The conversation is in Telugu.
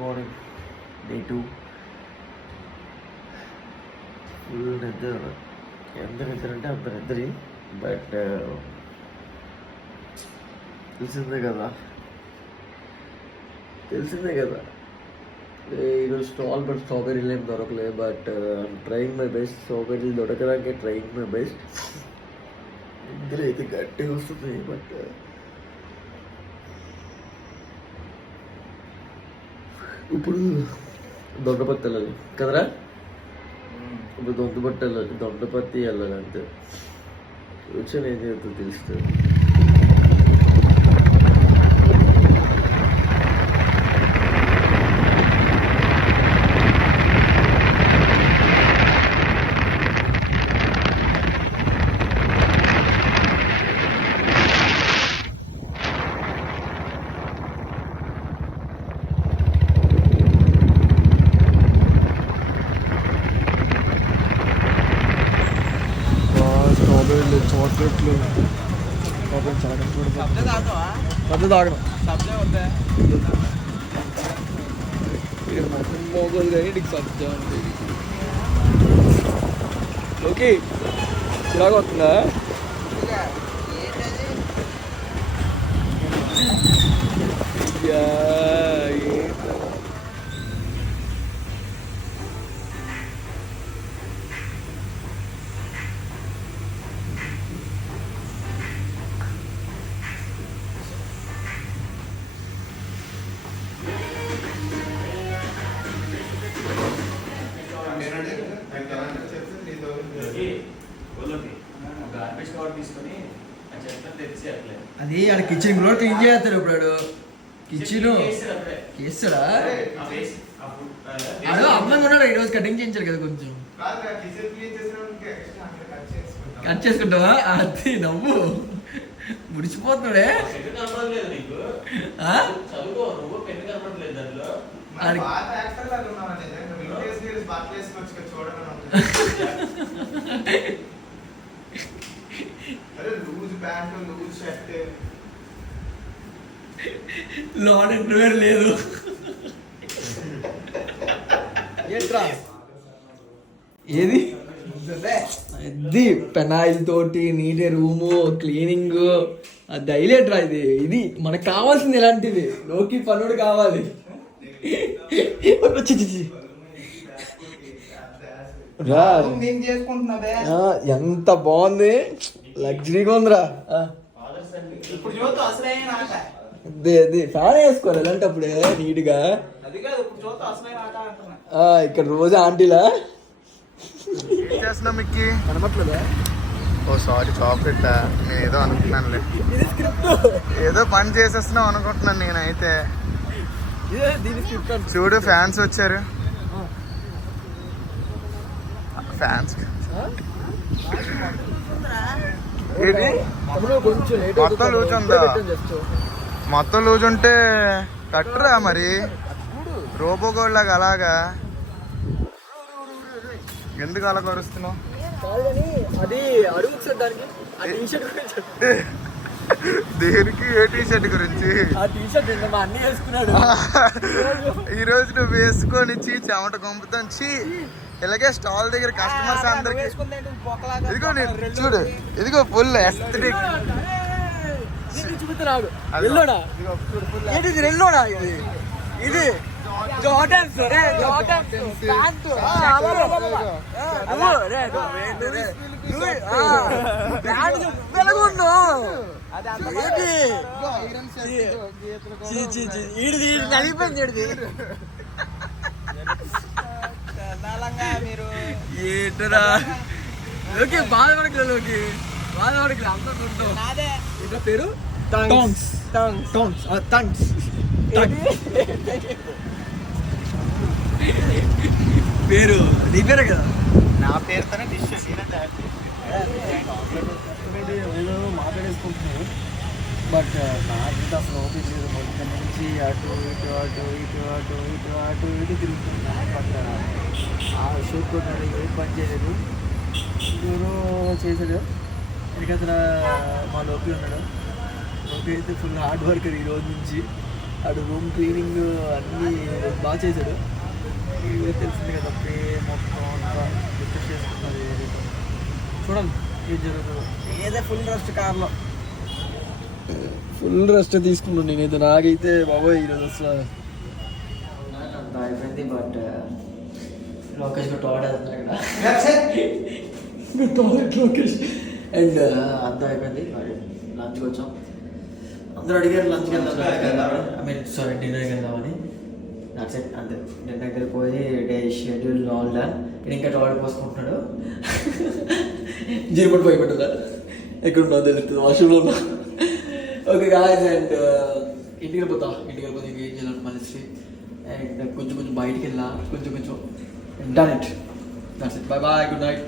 Morning day 2. ఫుల్ నిద్ర, ఎంత నిద్ర అంటే అంత నిద్ర. బట్ తెలిసిందే కదా ఈరోజు స్టాల్ బట్ స్ట్రాబెరీలు ఏం దొరకలేదు. బట్ ట్రయింగ్ మై బెస్ట్, స్ట్రాబెరీలు దొరకడానికి ట్రయింగ్ మై బెస్ట్. నిద్ర అయితే గట్టిగా వస్తుంది. బట్ ఇప్పుడు దొండపత్తి వెళ్ళాలి కదరా, ఇప్పుడు దొండపత్తి వెళ్ళాలి అంతే. వచ్చాను ఏం చేస్తుందో తెలుస్తుంది. చాక్లెట్లు చాలా పెద్ద తాగను మోగోలు కానీ నీకు సబ్జా ఉంటుంది. ఓకే చిరాకు వస్తుందా? అది ఆడ కిచెన్ కూడా క్లీన్ చేస్తాడు. ఇప్పుడు కిచెన్ చేస్తాడా? అడు అమ్మాయి ఉన్నాడు ఈరోజు కటింగ్ చేయించాడు కదా, కొంచెం కట్ చేసుకుంటావా? అది నవ్వు ముడిచిపోతున్నాడే. లోన్ ఇంటర్వ్యూ లేదు. ఏది ఇది పెనాయిల్ తోటి నీట్ రూము క్లీనింగ్, అది హైలైట్ రా. ఇది మనకు కావాల్సింది ఇలాంటిది. లోకి పనుడు కావాలి. ఎంత బాగుంది, లగ్జరీగా ఉందిరా. ఫ్యాన్ వేసుకోవాలి ఇలాంటప్పుడే నీట్గా. ఇక్కడ రోజు ఆంటీలా చేస్తున్నావు మిక్కి కనపట్లేదా? ఓ సారీ, చాక్లెట్ నేను ఏదో అనుకుంటున్నానులే, ఏదో పని చేసేస్తున్నావు అనుకుంటున్నాను నేనైతే. చూడు ఫ్యాన్స్ వచ్చారు. ఫ్యాన్స్ మొత్తం లూజ్ ఉందా? మొత్తం లూజ్ ఉంటే కట్టురా మరి, రోబోగోడ్ లాగా. అలాగా ఎందుకు అలా కరుస్తున్నావు? దేనికి? ఏ టీ షర్ట్ గురించి? ఈ రోజు నువ్వు వేసుకొని చెమట కొంపుతాను. ఇలాగే స్టాల్ దగ్గర కస్టమర్స్ అందరికి ఇదిగో చూడు, ఇదిగో ఫుల్ ఎస్థెటిక్. ఇది జార్డన్స్ రే, జార్డన్స్ ప్యాంట్ నలిపోయింది. ఏంటరా ఓకే, బాధపడకలేదు. ఓకే బాధపడకలేదు. అంత పేరు పేరు నీ పేరే కదా? నా పేరుతోనే డిష్ మాట్లాడేసుకుంటున్నాను. బట్ నాకు అసలు ఓపిక లేదు. మొదటి నుంచి అటు ఇటు తిరుగుతున్నాను. బట్ ఆ షూట్ కూడా ఏం పని చేయలేదు. ఎవరో చేశాడు. ఎందుకంటే మా లోపి ఉన్నాడు. లోపి అయితే ఫుల్ హార్డ్ వర్కర్ ఈ రోజు నుంచి. అటు రూమ్ క్లీనింగ్ అన్నీ బాగా చేశాడు. ఇవే తెలిసింది కదా, ప్రే మొత్తం అంతా డిస్కస్ చేసుకున్నది. చూడండి ఏం జరుగుతుందో. ఏదే ఫుల్ రెస్ట్ కార్లో, ఫుల్ రెస్ట్ తీసుకున్నాను నేనైతే. నాకైతే బాబోయ్ ఈరోజు అసలు అంత అయిపోయింది. బట్ లోకేష్ టాయిలెట్ వెళ్తున్నాడు ఇక్కడ, టాయిలెట్ లోకేష్. అండ్ అంతా అయిపోయింది. మరి లంచ్కి వచ్చాం. అందరూ అడిగారు లంచ్కి వెళ్దాం, ఐ మీన్ సారీ డిన్నర్కి వెళ్దామని. దట్స్ ఇట్, అంతే. డిన్నర్కి పోయి డే షెడ్యూల్ ఆల్ డన్. ఇంకా టాయిలెట్ పోసుకుంటున్నాడు. జీడిపట్టు పోయి పెట్టున్నారు. ఎక్కడున్నావు తెలుస్తుంది, వాష్రూమ్లో ఉన్నా. ఓకే గాయ్స్, అండ్ ఇంటికి వెళ్ళిపోతా. ఇంటికి వెళ్ళిపోతే ఇంకేం చేయాలంటే మళ్ళీ అండ్ కొంచెం బయటికి వెళ్ళా, కొంచెం done it. That's it, bye bye, good night.